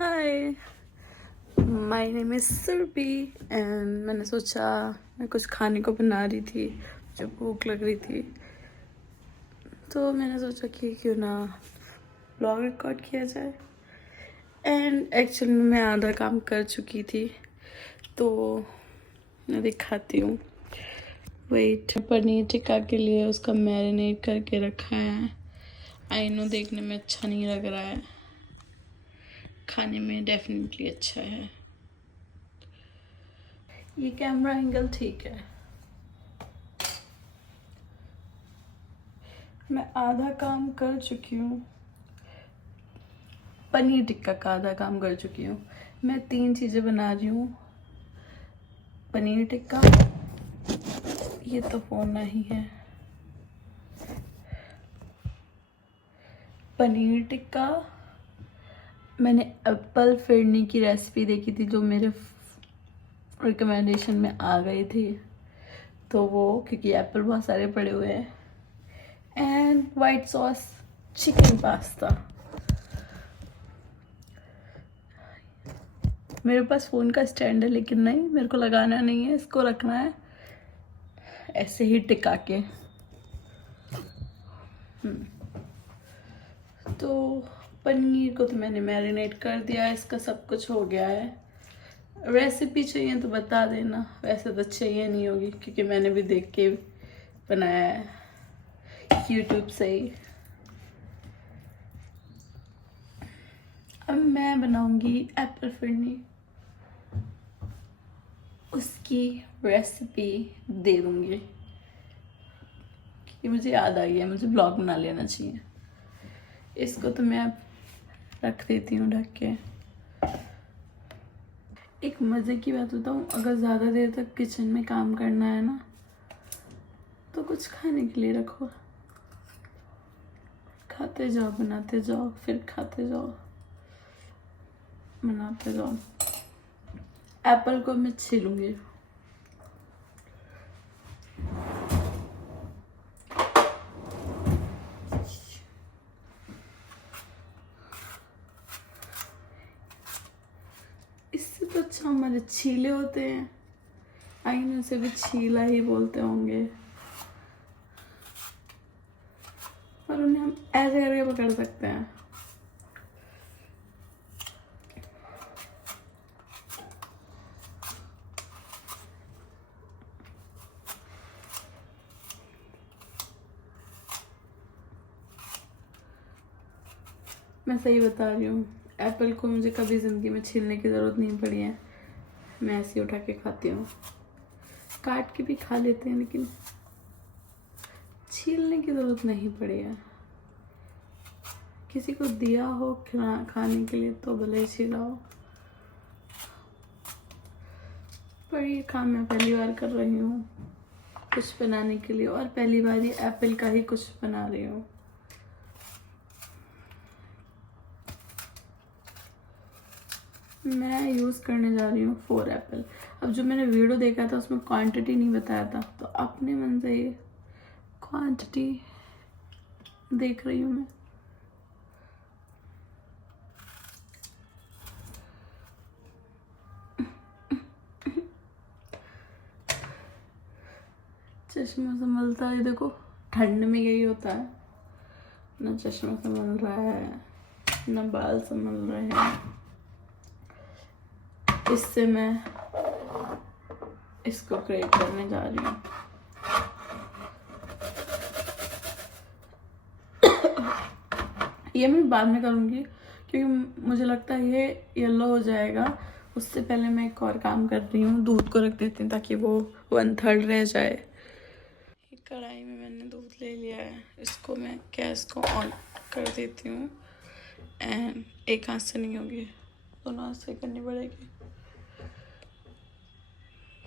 Hi, my name is Surabhi and मैंने सोचा मैं कुछ खाने को बना रही थी, मुझे भूख लग रही थी, तो मैंने सोचा कि क्यों ना ब्लॉग रिकॉर्ड किया जाए। एंड एक्चुअली मैं आधा काम कर चुकी थी, तो मैं दिखाती हूँ। वेट, पनीर टिक्का के लिए उसका मैरिनेट करके रखा है। आई नो देखने में अच्छा नहीं लग रहा है, खाने में डेफिनेटली अच्छा है। ये कैमरा एंगल ठीक है। मैं आधा काम कर चुकी हूँ, पनीर टिक्का का आधा काम कर चुकी हूँ। मैं 3 चीज़ें बना रही हूँ। पनीर टिक्का, ये तो फोन नहीं है। पनीर टिक्का, मैंने एप्पल फिरनी की रेसिपी देखी थी जो मेरे रिकमेंडेशन में आ गई थी, तो वो क्योंकि एप्पल बहुत सारे पड़े हुए हैं। And white sauce chicken pasta. मेरे पास फ़ोन का स्टैंड है, लेकिन नहीं, मेरे को लगाना नहीं है, इसको रखना है ऐसे ही टिका के। तो पनीर को तो मैंने मैरिनेट कर दिया है, इसका सब कुछ हो गया है। रेसिपी चाहिए तो बता देना, वैसे तो चाहिए नहीं होगी क्योंकि मैंने भी देख के बनाया है यूट्यूब से ही। अब मैं बनाऊंगी एप्पल फिरनी, उसकी रेसिपी दे दूंगी कि मुझे याद आ गया, मुझे ब्लॉग बना लेना चाहिए। इसको तो मैं अब रख देती हूँ ढक के। एक मज़े की बात बताऊँ, अगर ज़्यादा देर तक किचन में काम करना है ना, तो कुछ खाने के लिए रखो, खाते जाओ, बनाते जाओ, फिर खाते जाओ, बनाते जाओ। एप्पल को मैं छीलूंगी। इससे तो अच्छा हमारे छीले होते हैं, आईने से भी छीला ही बोलते होंगे, पर उन्हें हम ऐसे करके पकड़ सकते हैं। मैं सही बता रही हूँ, एप्पल को मुझे कभी ज़िंदगी में छीलने की ज़रूरत नहीं पड़ी है, मैं ऐसे ही उठा के खाती हूँ। काट के भी खा लेते हैं, लेकिन छीलने की ज़रूरत नहीं पड़ी है। किसी को दिया हो खाने के लिए तो भले ही छीला हो, पर ये काम मैं पहली बार कर रही हूँ कुछ बनाने के लिए, और पहली बार ही एप्पल का ही कुछ बना रही हूँ। मैं यूज़ करने जा रही हूँ 4 एप्पल। अब जो मैंने वीडियो देखा था उसमें क्वांटिटी नहीं बताया था, तो अपने मन से ये क्वांटिटी देख रही हूँ मैं। चश्मा संभलता है, देखो ठंड में यही होता है ना, चश्मा संभल रहा है ना बाल संभल रहे हैं। इससे मैं इसको क्रिएट करने जा रही हूँ। ये मैं बाद में करूँगी क्योंकि मुझे लगता है ये येलो हो जाएगा। उससे पहले मैं एक और काम कर रही हूँ, दूध को रख देती हूँ ताकि वो 1/3 रह जाए। कढ़ाई में मैंने दूध ले लिया है, इसको मैं गैस को ऑन कर देती हूँ। एंड एक हाथ से नहीं होगी, दोनों हाथ से करनी पड़ेगी।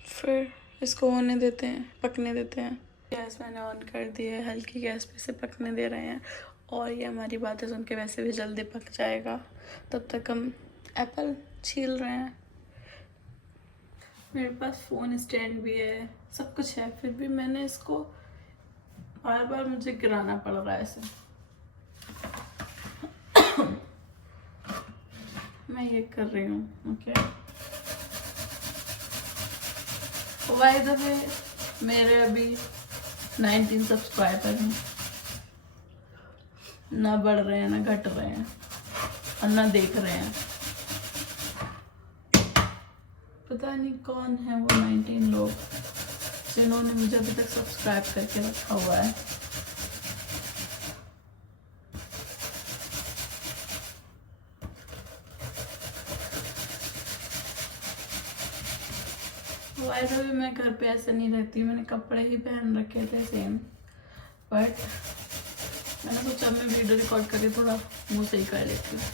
फिर इसको होने देते हैं, पकने देते हैं। गैस मैंने ऑन कर दी है, हल्की गैस पे से पकने दे रहे हैं, और ये हमारी बातें सुन के वैसे भी जल्दी पक जाएगा। तब तक हम एप्पल छील रहे हैं। मेरे पास फ़ोन स्टैंड भी है, सब कुछ है, फिर भी मैंने इसको बार बार मुझे गिराना पड़ रहा है ऐसे। मैं ये कर रही हूँ। ओके, बाय द वे मेरे अभी 19 सब्सक्राइबर हैं, ना बढ़ रहे हैं ना घट रहे हैं और ना देख रहे हैं। पता नहीं कौन है वो 19 लोग जिन्होंने मुझे अभी तक सब्सक्राइब करके रखा हुआ है। वैसे भी मैं घर पे ऐसे नहीं रहती, मैंने कपड़े ही पहन रखे थे सेम, बट मैंने सोचा मैं वीडियो रिकॉर्ड करके थोड़ा मुंह सही कर लेती हूँ।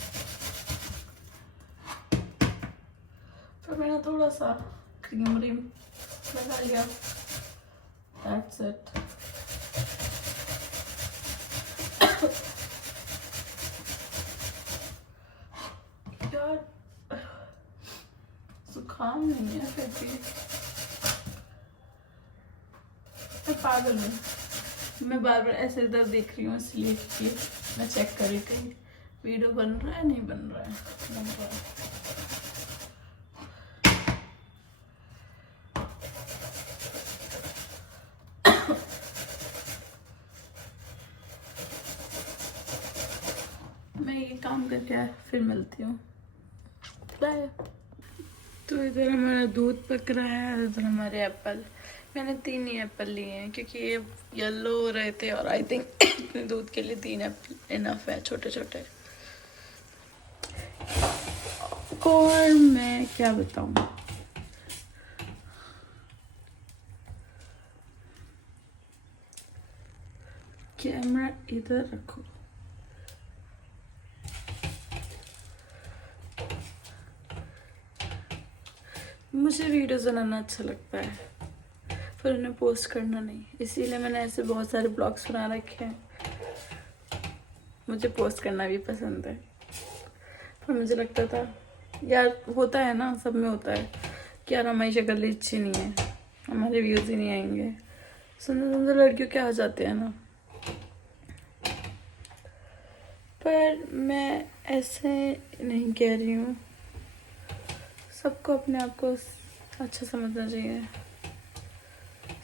तो मैंने थोड़ा सा क्रीम व्रीम लगा लिया, दैट्स इट। यार जुकाम नहीं है फिर भी, मैं पागल हूँ। मैं बार बार ऐसे इधर देख रही हूँ इसलिए कि मैं चेक कर रही कहीं वीडियो बन रहा है, नहीं बन रहा है, बन रहा है। मैं ये काम करके फिर मिलती हूँ, बाय। तो इधर हमारा दूध पक रहा है, इधर हमारे एप्पल। मैंने 3 ही एप्पल लिए हैं क्योंकि ये येलो हो रहे थे और आई थिंक इतने दूध के लिए 3 एप्पल इनफ है, छोटे छोटे। और मैं क्या बताऊँ, कैमरा इधर रखो। मुझे वीडियोस बनाना अच्छा लगता है पर उन्हें पोस्ट करना नहीं, इसीलिए मैंने ऐसे बहुत सारे ब्लॉग्स बना रखे हैं। मुझे पोस्ट करना भी पसंद है, पर मुझे लगता था यार, होता है ना, सब में होता है कि यार हमारी शक्ल अच्छी नहीं है, हमारे व्यूज ही नहीं आएंगे। सुंदर सुंदर लड़कियों के आ जाते हैं ना, पर मैं ऐसे नहीं कह रही हूँ। सबको अपने आप को अच्छा समझना चाहिए,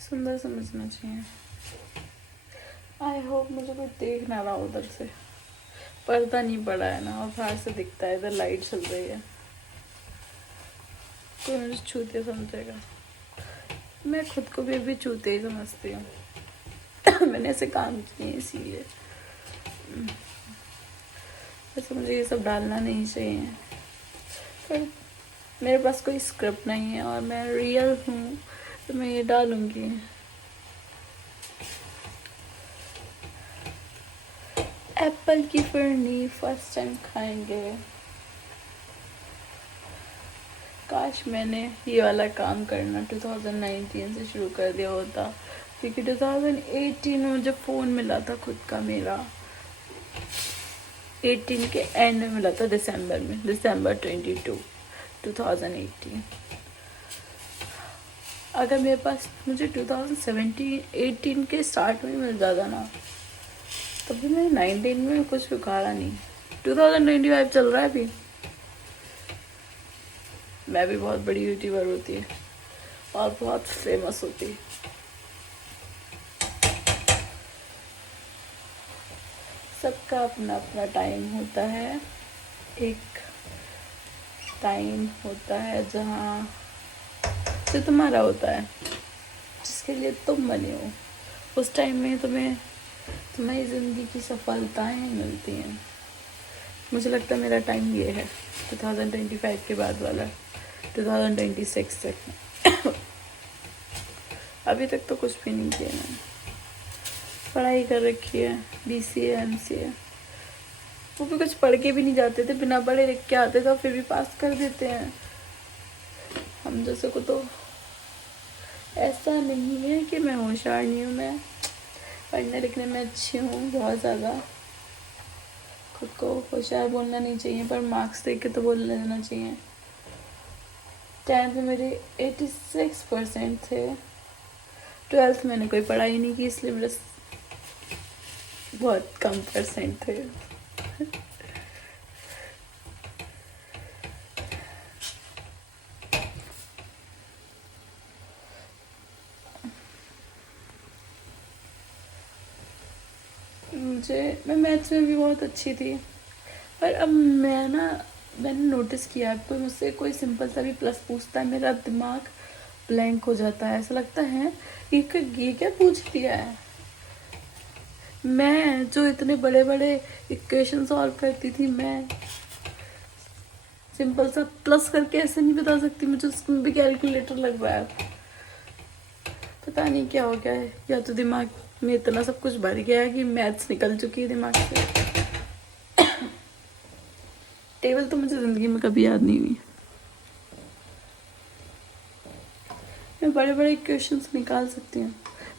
सुंदर समझना चाहिए। आई होप मुझे कोई देख ना रहा उधर से, पर्दा नहीं पड़ा है ना और बाहर से दिखता है, इधर लाइट चल रही है, कोई मुझे छूते समझेगा। मैं खुद को भी अभी छूते ही समझती हूँ। मैंने ऐसे काम किए इसीलिए। वैसे मुझे ये सब डालना नहीं चाहिए, पर मेरे पास कोई स्क्रिप्ट नहीं है और मैं रियल हूँ तो मैं ये डालूंगी। एप्पल की फरनी फर्स्ट टाइम खाएंगे। काश मैंने ये वाला काम करना 2019 से शुरू कर दिया होता, क्योंकि 2018 में मुझे फ़ोन मिला था खुद का मेरा, 18 के एंड में मिला था, दिसंबर में, दिसंबर 22, 2018। अगर मेरे पास मुझे 2018 के स्टार्ट में मिल जाता ना, तभी मैंने 19 में कुछ उखाड़ा नहीं। 2025 चल रहा है अभी, मैं भी बहुत बड़ी यूट्यूबर होती और बहुत फेमस होती। सबका अपना अपना टाइम होता है, एक टाइम होता है जहाँ जो तुम्हारा होता है, जिसके लिए तुम बने हो, उस टाइम में तुम्हें तुम्हारी ज़िंदगी की सफलताएं मिलती हैं। मुझे लगता है मेरा टाइम ये है, 2025 के बाद वाला, 2026 तक। अभी तक तो कुछ भी नहीं किया मैंने, पढ़ाई कर रखी है, BCA MCA, वो भी कुछ पढ़ के भी नहीं जाते थे, बिना पढ़े लिख के आते थे फिर भी पास कर देते हैं। हम जैसे को तो ऐसा नहीं है कि मैं होशियार नहीं हूँ, मैं पढ़ने लिखने में अच्छी हूँ बहुत ज़्यादा। खुद को होशियार बोलना नहीं चाहिए, पर मार्क्स देख के तो बोल लेना चाहिए। 10th में मेरे 86% थे, 12th मैंने कोई पढ़ाई नहीं की, इसलिए मेरे बहुत कम % थे। मैं मैथ्स में भी बहुत अच्छी थी, पर अब मैंने नोटिस किया है, कोई मुझसे कोई सिंपल सा भी प्लस पूछता है, मेरा दिमाग ब्लैंक हो जाता है। ऐसा लगता है ये क्या पूछ लिया है। मैं जो इतने बड़े बड़े इक्वेशन सॉल्व करती थी, मैं सिंपल सा प्लस करके ऐसे नहीं बता सकती, मुझे उसमें भी कैलकुलेटर लग रहा है। पता नहीं क्या हो गया है, या तो दिमाग में इतना सब कुछ भर गया है कि मैथ्स निकल चुकी है दिमाग से। टेबल तो मुझे जिंदगी में कभी याद नहीं हुई। मैं बड़े बड़े क्वेश्चंस निकाल सकती हूँ,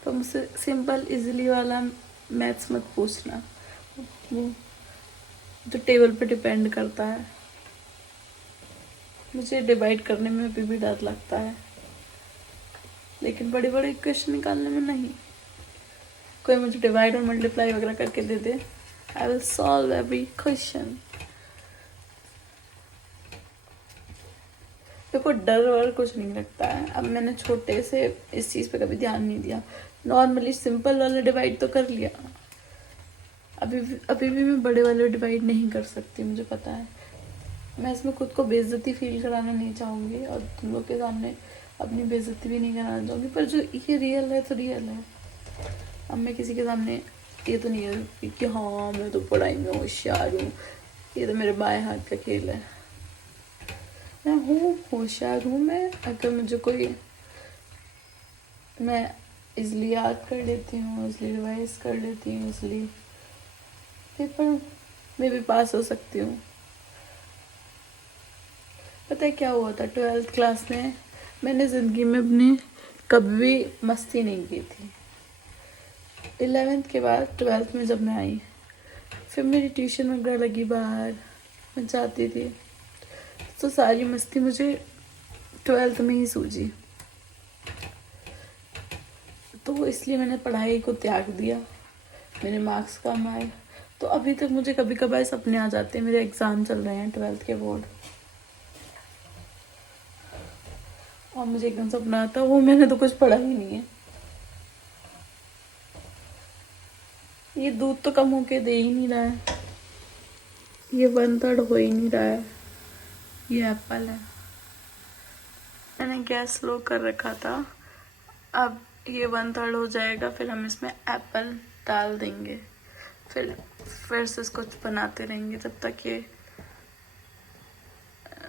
तो मुझसे सिंपल इजीली वाला मैथ्स मत पूछना, वो जो टेबल पे डिपेंड करता है। मुझे डिवाइड करने में अभी भी डर लगता है, लेकिन बड़े बड़े इक्वेशन निकालने में नहीं। कोई मुझे डिवाइड और मल्टीप्लाई वगैरह करके दे दे, I will solve every question. देखो डर वर कुछ नहीं लगता है। अब मैंने छोटे से इस चीज़ पे कभी ध्यान नहीं दिया, नॉर्मली सिंपल वाला डिवाइड तो कर लिया। अभी भी मैं बड़े वाले डिवाइड नहीं कर सकती, मुझे पता है। मैं इसमें खुद को बेइज्जती फील कराना नहीं चाहूँगी और तुम लोग के सामने अपनी बेइज्जती भी नहीं कराना चाहूँगी, पर जो ये रियल है तो रियल है। अब मैं किसी के सामने ये तो नहीं है कि हाँ मैं तो पढ़ाई में होशियार हूँ, ये तो मेरे बाएं हाथ का खेल है। मैं हूँ होशियार हूँ। अगर मुझे कोई, मैं इसलिए याद कर लेती हूँ, इसलिए रिवाइज कर लेती हूँ, इसलिए पेपर में भी पास हो सकती हूँ। पता है क्या हुआ था 12th क्लास में? मैंने ज़िंदगी में अपनी कभी मस्ती नहीं की थी। 11th के बाद 12th में जब मैं आई, फिर मेरी ट्यूशन वगैरह लगी बाहर, मैं जाती थी, तो सारी मस्ती मुझे 12th में ही सूझी। तो इसलिए मैंने पढ़ाई को त्याग दिया, मेरे मार्क्स कम आए। तो अभी तक मुझे कभी कभार सपने आ जाते हैं, मेरे एग्ज़ाम चल रहे हैं 12th के बोर्ड, और मुझे एकदम सपना आता है वो मैंने तो कुछ पढ़ा ही नहीं है। ये दूध तो कम होके दे ही नहीं रहा है, ये 1/3 हो ही नहीं रहा है। ये एप्पल है, मैंने गैस स्लो कर रखा था। अब ये 1/3 हो जाएगा, फिर हम इसमें एप्पल डाल देंगे, फिर से इसको बनाते रहेंगे जब तक ये,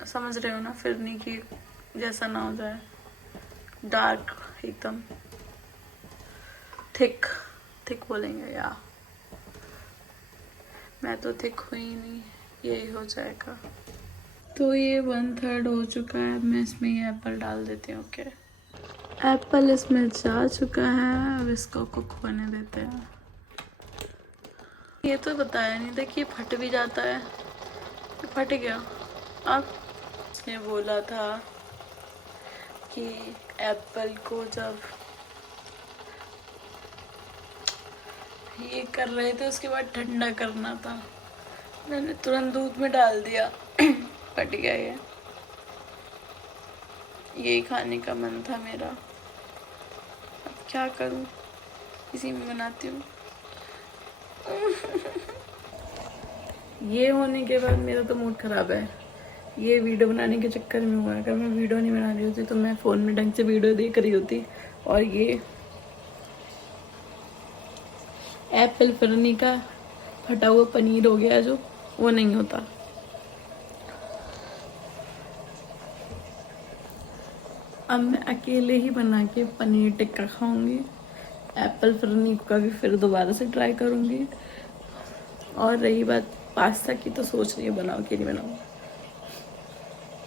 समझ रहे हो ना, फिर नहीं कि जैसा ना हो जाए डार्क एकदम। थिक बोलेंगे, या मैं तो थिक हुई नहीं, यही हो जाएगा। तो ये 1/3 हो चुका है, मैं इसमें ये एप्पल डाल देती हूँ। ओके, एप्पल इसमें जा चुका है, अब इसको कुक होने देते हैं। ये तो बताया नहीं था कि फट भी जाता है, फट गया। अब उसने बोला था कि एप्पल को जब ये कर रहे थे उसके बाद ठंडा करना था, मैंने तुरंत दूध में डाल दिया, फट गया ये। यही खाने का मन था मेरा, अब क्या करूं, इसी में बनाती हूँ। ये होने के बाद मेरा तो मूड खराब है, ये वीडियो बनाने के चक्कर में हुआ है। अगर मैं वीडियो नहीं बना रही होती तो मैं फ़ोन में ढंग से वीडियो देख रही होती, और ये एप्पल फरनी का फटा हुआ पनीर हो गया जो, वो नहीं होता। अब मैं अकेले ही बना के पनीर टिक्का खाऊंगी, एप्पल फरनी का भी फिर दोबारा से ट्राई करूंगी। और रही बात पास्ता की, तो सोच रही हूँ बनाऊँ कि नहीं बनाऊँ।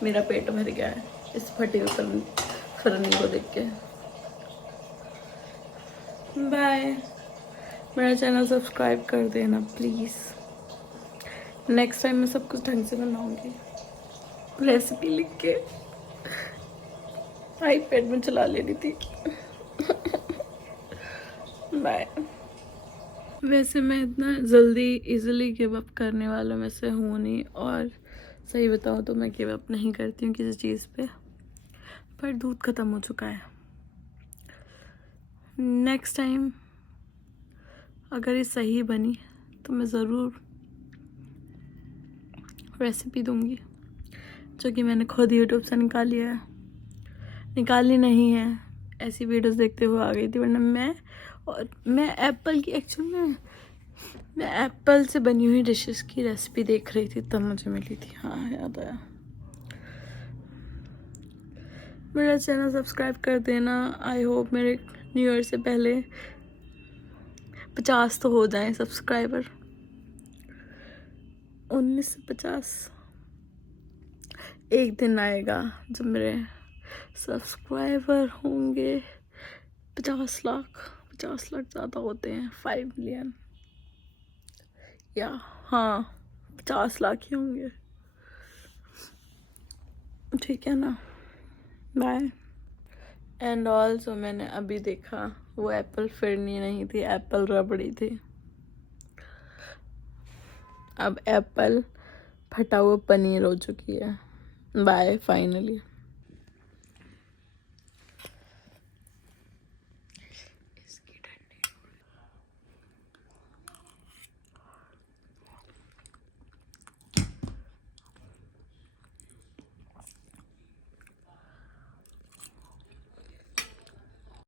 मेरा पेट भर गया है इस फटे हुए फरनी को देख के। बाय, मेरा चैनल सब्सक्राइब कर देना प्लीज़। नेक्स्ट टाइम मैं सब कुछ ढंग से बनाऊंगी, रेसिपी लिख के आईपैड में चला ले रही थी। बाय। वैसे मैं इतना जल्दी इजीली गिव अप करने वालों में से हूँ नहीं, और सही बताऊँ तो मैं गिव अप नहीं करती हूँ किसी चीज़ पे, पर दूध ख़त्म हो चुका है। नेक्स्ट टाइम अगर ये सही बनी तो मैं ज़रूर रेसिपी दूंगी, जो कि मैंने खुद यूट्यूब से निकाली नहीं है, ऐसी वीडियोस देखते हुए आ गई थी। वरना मैं एप्पल की मैं एप्पल से बनी हुई डिशेस की रेसिपी देख रही थी, तब मुझे मिली थी। हाँ, याद आया। मेरा चैनल सब्सक्राइब कर देना। आई होप मेरे न्यू ईयर से पहले 50 तो हो जाएं सब्सक्राइबर। 19 से 50 एक दिन आएगा जब मेरे सब्सक्राइबर होंगे 50 लाख। 50 लाख ज़्यादा होते हैं, 5 मिलियन या हाँ 50 लाख ही होंगे। ठीक है ना, बाय। एंड ऑल्सो मैंने अभी देखा वो एप्पल फिरनी नहीं थी, एप्पल रबड़ी थी। अब एप्पल फटा हुआ पनीर हो चुकी है। Bye finally.